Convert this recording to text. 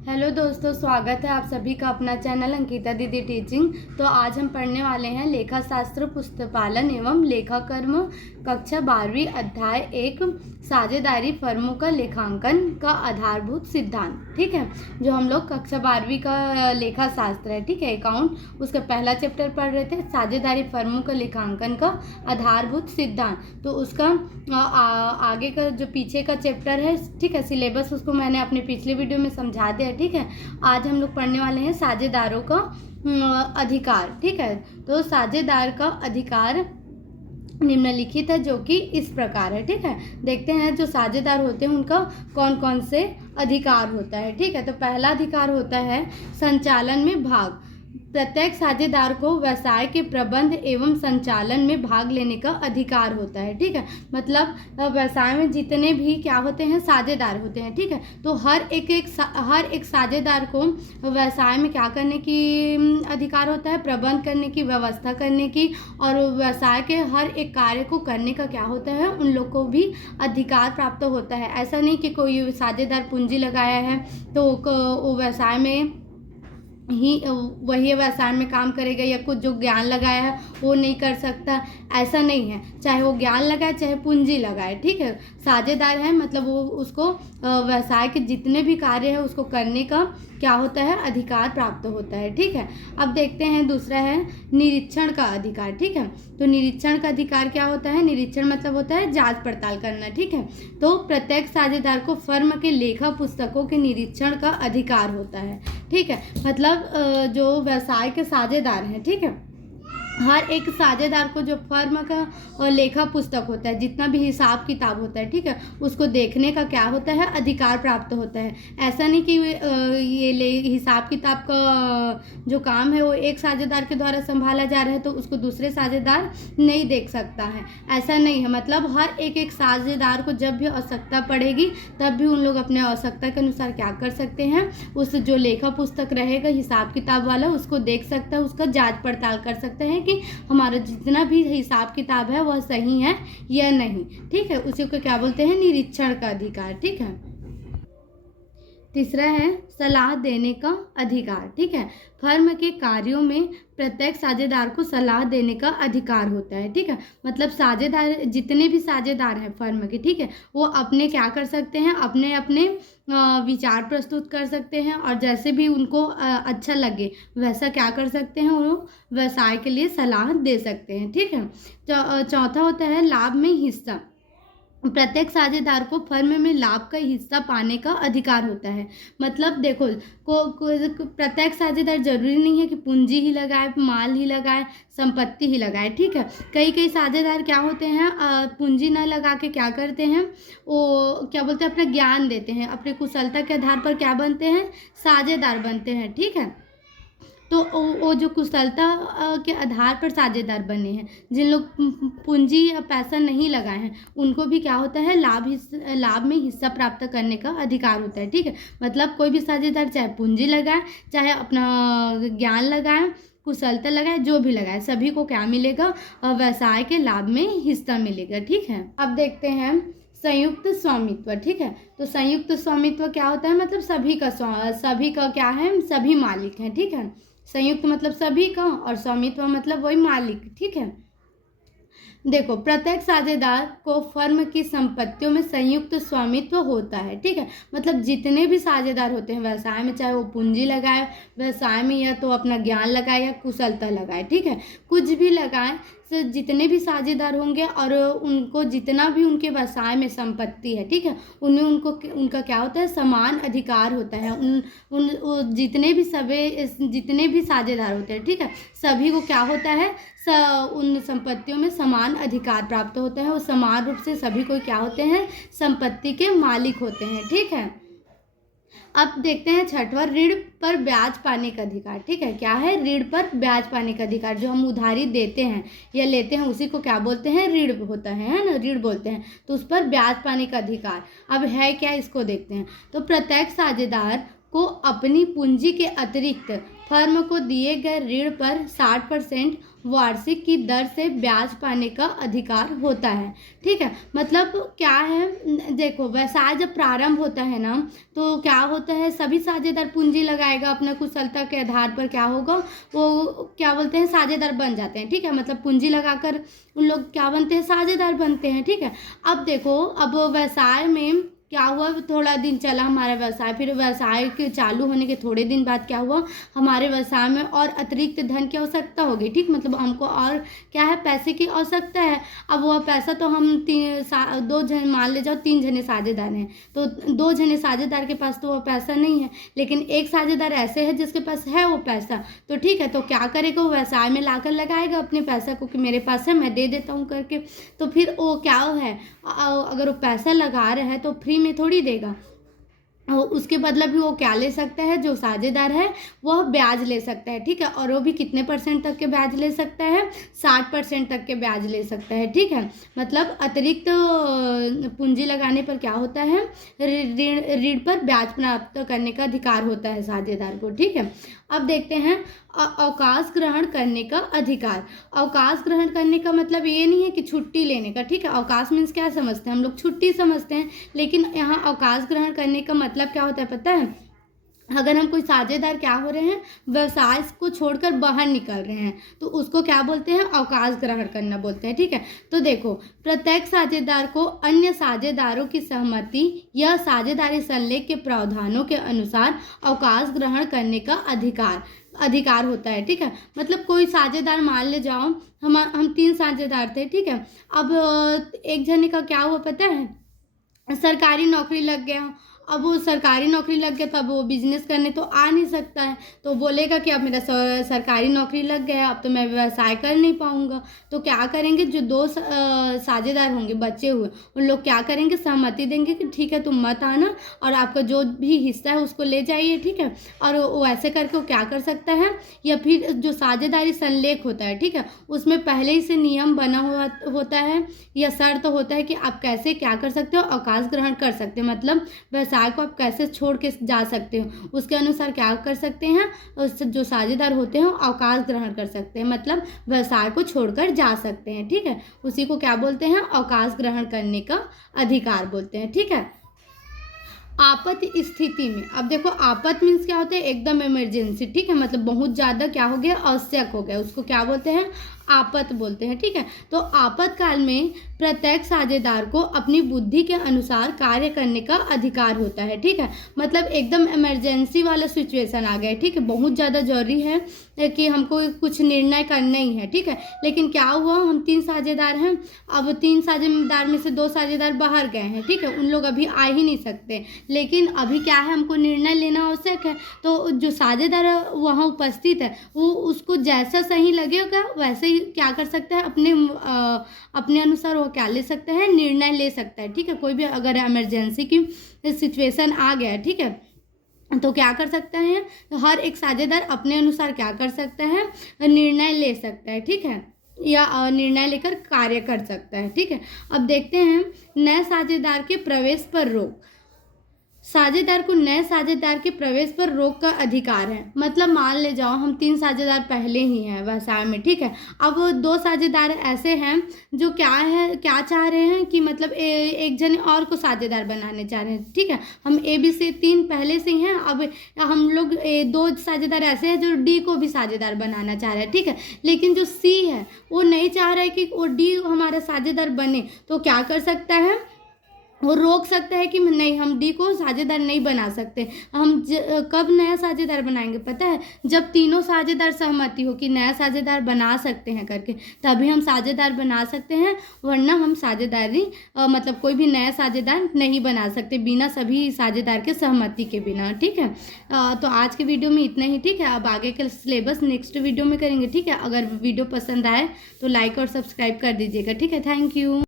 Hello दोस्तों, स्वागत है आप सभी का अपना चैनल अंकिता दीदी टीचिंग। तो आज हम पढ़ने वाले हैं लेखा शास्त्र पुस्तपालन एवं लेखा कर्म कक्षा 12वीं अध्याय 1 साझेदारी फर्मों का लेखांकन का आधारभूत सिद्धांत। ठीक है, जो हम लोग कक्षा 12वीं का लेखा शास्त्र है, ठीक है, अकाउंट, उसका पहला चैप्टर पढ़ रहे थे, साझेदारी फर्मों का लेखांकन का आधारभूत सिद्धांत। तो उसका आगे का जो पीछे का चैप्टर है, ठीक है, सिलेबस उसको मैंने अपने पिछले वीडियो में समझा दिया। ठीक है, आज हम लोग पढ़ने वाले हैं साझेदारों का अधिकार। ठीक है, तो साझेदार का अधिकार निम्नलिखित है, जो कि इस प्रकार है। ठीक है, देखते हैं जो साझेदार होते हैं उनका कौन कौन से अधिकार होता है। ठीक है, तो पहला अधिकार होता है संचालन में भाग। प्रत्येक साझेदार को व्यवसाय के प्रबंध एवं संचालन में भाग लेने का अधिकार होता है। ठीक है, मतलब व्यवसाय में जितने भी क्या होते हैं, साझेदार होते हैं। ठीक है, तो हर एक साझेदार को व्यवसाय में क्या करने की अधिकार होता है, प्रबंध करने की, व्यवस्था करने की, और व्यवसाय के हर एक कार्य को करने का क्या होता है, उन लोग को भी अधिकार प्राप्त होता है। ऐसा नहीं कि कोई साझेदार पूंजी लगाया है तो वो व्यवसाय में ही वही व्यवसाय में काम करेगा, या कुछ जो ज्ञान लगाया है वो नहीं कर सकता, ऐसा नहीं है। चाहे वो ज्ञान लगाए चाहे पूंजी लगाए, ठीक है, साझेदार है मतलब वो उसको व्यवसाय के जितने भी कार्य है उसको करने का क्या होता है, अधिकार प्राप्त होता है। ठीक है, अब देखते हैं दूसरा है निरीक्षण का अधिकार। ठीक है, तो निरीक्षण का अधिकार क्या होता है, निरीक्षण मतलब होता है जांच पड़ताल करना। ठीक है, तो प्रत्येक साझेदार को फर्म के लेखा पुस्तकों के निरीक्षण का अधिकार होता है। ठीक है, मतलब जो व्यवसाय के साझेदार हैं, ठीक है, हर एक साझेदार को जो फर्म का लेखा पुस्तक होता है, जितना भी हिसाब किताब होता है, ठीक है, उसको देखने का क्या होता है, अधिकार प्राप्त होता है। ऐसा नहीं कि ये हिसाब किताब का जो काम है वो एक साझेदार के द्वारा संभाला जा रहा है तो उसको दूसरे साझेदार नहीं देख सकता है, ऐसा नहीं है। मतलब हर एक साझेदार को जब भी आवश्यकता पड़ेगी तब भी उन लोग अपने आवश्यकता के अनुसार क्या कर सकते हैं, उस जो लेखा पुस्तक रहेगा हिसाब किताब वाला उसको देख सकता है, उसका जांच पड़ताल कर सकते हैं कि हमारा जितना भी हिसाब किताब है वह सही है या नहीं। ठीक है, उसी को क्या बोलते हैं, निरीक्षण का अधिकार। ठीक है, तीसरा है सलाह देने का अधिकार। ठीक है, फर्म के कार्यों में प्रत्येक साझेदार को सलाह देने का अधिकार होता है। ठीक है, मतलब साझेदार जितने भी साझेदार हैं फर्म के, ठीक है, वो अपने क्या कर सकते हैं, अपने अपने विचार प्रस्तुत कर सकते हैं, और जैसे भी उनको अच्छा लगे वैसा क्या कर सकते हैं, वो व्यवसाय के लिए सलाह दे सकते हैं। ठीक है, चौथा होता है लाभ में हिस्सा। प्रत्येक साझेदार को फर्म में लाभ का हिस्सा पाने का अधिकार होता है। मतलब देखो प्रत्येक साझेदार जरूरी नहीं है कि पूंजी ही लगाए, माल ही लगाए, संपत्ति ही लगाए। ठीक है, कई साझेदार क्या होते हैं, पूंजी न लगा के क्या करते हैं, वो क्या बोलते हैं, अपना ज्ञान देते हैं, अपने कुशलता के आधार पर क्या बनते हैं, साझेदार बनते हैं। ठीक है, तो वो जो कुशलता के आधार पर साझेदार बने हैं, जिन लोग पूंजी या पैसा नहीं लगाए हैं उनको भी क्या होता है, लाभ में हिस्सा प्राप्त करने का अधिकार होता है। ठीक है, मतलब कोई भी साझेदार चाहे पूंजी लगाए चाहे अपना ज्ञान लगाए, कुशलता लगाए, जो भी लगाए, सभी को क्या मिलेगा, व्यवसाय के लाभ में हिस्सा मिलेगा। ठीक है, अब देखते हैं संयुक्त स्वामित्व। ठीक है, तो संयुक्त स्वामित्व क्या होता है, मतलब सभी का क्या है, सभी मालिक हैं। ठीक है, संयुक्त मतलब सभी का, और स्वामित्व मतलब वही मालिक। ठीक है, देखो प्रत्येक साझेदार को फर्म की संपत्तियों में संयुक्त स्वामित्व होता है। ठीक है, मतलब जितने भी साझेदार होते हैं व्यवसाय में, चाहे वो पूंजी लगाए व्यवसाय में, या तो अपना ज्ञान लगाए या कुशलता लगाए, ठीक है, कुछ भी लगाए, तो जितने भी साझेदार होंगे और उनको जितना भी उनके व्यवसाय में संपत्ति है, ठीक है, उनमें उनका क्या होता है, समान अधिकार होता है। जितने भी साझेदार होते हैं, ठीक है, सभी को क्या होता है, उन संपत्तियों में समान अधिकार प्राप्त होता है, और समान रूप से सभी को क्या होते हैं, संपत्ति के मालिक होते हैं। ठीक है, अब देखते हैं छठवां, ऋण पर ब्याज पाने का अधिकार। ठीक है, क्या है, ऋण पर ब्याज पाने का अधिकार। जो हम उधारी देते हैं या लेते हैं उसी को क्या बोलते हैं, ऋण होता है ना, ऋण बोलते हैं, तो उस पर ब्याज पाने का अधिकार। अब है क्या, इसको देखते हैं। तो प्रत्येक साझेदार को अपनी पूंजी के अतिरिक्त फर्म को दिए गए ऋण पर 60% वार्षिक की दर से ब्याज पाने का अधिकार होता है। ठीक है, मतलब क्या है, देखो व्यवसाय जब प्रारंभ होता है ना, तो क्या होता है, सभी साझेदार पूंजी लगाएगा अपना कुशलता के आधार पर, क्या होगा, वो क्या बोलते हैं, साझेदार बन जाते हैं। ठीक है, मतलब पूंजी लगाकर उन लोग क्या बनते हैं, साझेदार बनते हैं। ठीक है, अब देखो, अब व्यवसाय में क्या हुआ, थोड़ा दिन चला हमारा व्यवसाय, फिर व्यवसाय के चालू होने के थोड़े दिन बाद क्या हुआ, हमारे व्यवसाय में और अतिरिक्त धन की आवश्यकता हो गई। ठीक, मतलब हमको और क्या है, पैसे की आवश्यकता है। अब वह पैसा तो हम दो जन, मान ले जाओ 3 जने साझेदार हैं, तो 2 जने साझेदार के पास तो वह पैसा नहीं है, लेकिन एक साझेदार ऐसे है जिसके पास है वो पैसा। तो ठीक है, तो क्या करेगा, वो व्यवसाय में लाकर लगाएगा अपने पैसा को कि मेरे पास है, मैं दे देता हूँ करके। तो फिर वो क्या है, अगर वो पैसा लगा रहा है तो फ्री में थोड़ी देगा, उसके बदला भी वो क्या ले सकता है, जो साझेदार है वह ब्याज ले सकता है। ठीक है, और वो भी कितने % तक के ब्याज ले सकता है, 60% तक के ब्याज ले सकता है। ठीक है, मतलब अतिरिक्त पूंजी लगाने पर क्या होता है, ऋण पर ब्याज प्राप्त करने का अधिकार होता है साझेदार को। ठीक है, अब देखते हैं अवकाश ग्रहण करने का अधिकार। अवकाश ग्रहण करने का मतलब ये नहीं है कि छुट्टी लेने का। ठीक है, अवकाश मीन्स क्या समझते हैं हम लोग, छुट्टी समझते हैं, लेकिन यहाँ अवकाश ग्रहण करने का मतलब क्या होता है पता है, अगर हम कोई साझेदार क्या हो रहे हैं, व्यवसाय को छोड़कर बाहर निकल रहे हैं, तो उसको क्या बोलते हैं, अवकाश ग्रहण करना बोलते हैं। ठीक है, तो देखो, प्रत्येक साझेदार को अन्य साझेदारों की सहमति या साझेदारी संलेख के प्रावधानों के अनुसार अवकाश ग्रहण करने का अधिकार होता है। ठीक है, मतलब कोई साझेदार, मान ले जाओ हम 3 साझेदार थे। ठीक है, अब एक जने का क्या हुआ पता है, सरकारी नौकरी लग गया। अब वो सरकारी नौकरी लग गया, तब वो बिजनेस करने तो आ नहीं सकता है, तो बोलेगा कि अब मेरा सरकारी नौकरी लग गया, अब तो मैं व्यवसाय कर नहीं पाऊंगा। तो क्या करेंगे, जो 2 साझेदार होंगे बचे हुए, उन लोग क्या करेंगे, सहमति देंगे कि ठीक है तुम मत आना, और आपका जो भी हिस्सा है उसको ले जाइए। ठीक है, और वो ऐसे करके वो क्या कर सकता है, या फिर जो साझेदारी संलेख होता है, ठीक है, उसमें पहले ही से नियम बना हुआ होता है या शर्त होता है कि आप कैसे क्या कर सकते हो, अवकाश ग्रहण कर सकते हो, मतलब व्यवसाय को आप कैसे छोड़ के जा सकते हो, उसके अनुसार क्या कर सकते हैं, जो साझेदार होते हैं अवकाश ग्रहण कर सकते हैं, मतलब व्यवसाय को छोड़कर जा सकते हैं। ठीक है, उसी को क्या बोलते हैं, अवकाश ग्रहण करने का अधिकार बोलते हैं। ठीक है, आपात स्थिति में, अब देखो आपात मीन्स क्या होता है, एकदम इमरजेंसी। ठीक है, मतलब बहुत ज़्यादा क्या हो गया, आवश्यक हो गया, उसको क्या बोलते हैं, आपात बोलते हैं। ठीक है, तो आपातकाल में प्रत्येक साझेदार को अपनी बुद्धि के अनुसार कार्य करने का अधिकार होता है। ठीक है, मतलब एकदम इमरजेंसी वाला सिचुएशन आ गया है। ठीक है, बहुत ज़्यादा जरूरी है कि हमको कुछ निर्णय करना ही है। ठीक है, लेकिन क्या हुआ, हम 3 साझेदार हैं, अब 3 साझेदार में से 2 साझेदार बाहर गए हैं। ठीक है, उन लोग अभी आ ही नहीं सकते, लेकिन अभी क्या है, हमको निर्णय लेना आवश्यक है, तो जो साझेदार वहाँ उपस्थित है वो उसको जैसा सही लगेगा वैसे ही क्या कर सकता है, अपने अनुसार वो क्या ले सकता है, निर्णय ले सकता है। ठीक है, कोई भी अगर इमरजेंसी की सिचुएशन आ गया है, ठीक है, तो क्या कर सकता है, तो हर एक साझेदार अपने अनुसार क्या कर सकता है, निर्णय ले सकता है। ठीक है, या निर्णय लेकर कार्य कर सकता है। ठीक है, अब देखते हैं नए साझेदार के प्रवेश पर रोक। साझेदार को नए साझेदार के प्रवेश पर रोक का अधिकार है, मतलब मान ले जाओ हम 3 साझेदार पहले ही हैं व्यवसाय में। ठीक है, अब 2 साझेदार ऐसे हैं जो क्या चाह रहे हैं कि मतलब एक जन और को साझेदार बनाने चाह रहे हैं। ठीक है, हम AB से 3 पहले से ही हैं, अब हम लोग 2 साझेदार ऐसे हैं जो D को भी साझेदार बनाना चाह रहे हैं। ठीक है, लेकिन जो C है वो नहीं चाह रहा है कि वो D हमारा साझेदार बने, तो क्या कर सकता है, वो रोक सकता है कि नहीं, हम D को साझेदार नहीं बना सकते। हम कब नया साझेदार बनाएंगे पता है, जब तीनों साझेदार सहमति हो कि नया साझेदार बना सकते हैं करके, तभी हम साझेदार बना सकते हैं, वरना हम साझेदारी मतलब कोई भी नया साझेदार नहीं बना सकते बिना सभी साझेदार के सहमति के बिना। ठीक है, तो आज के वीडियो में इतना ही। ठीक है, अब आगे का सिलेबस नेक्स्ट वीडियो में करेंगे। ठीक है, अगर वीडियो पसंद आए तो लाइक और सब्सक्राइब कर दीजिएगा। ठीक है, थैंक यू।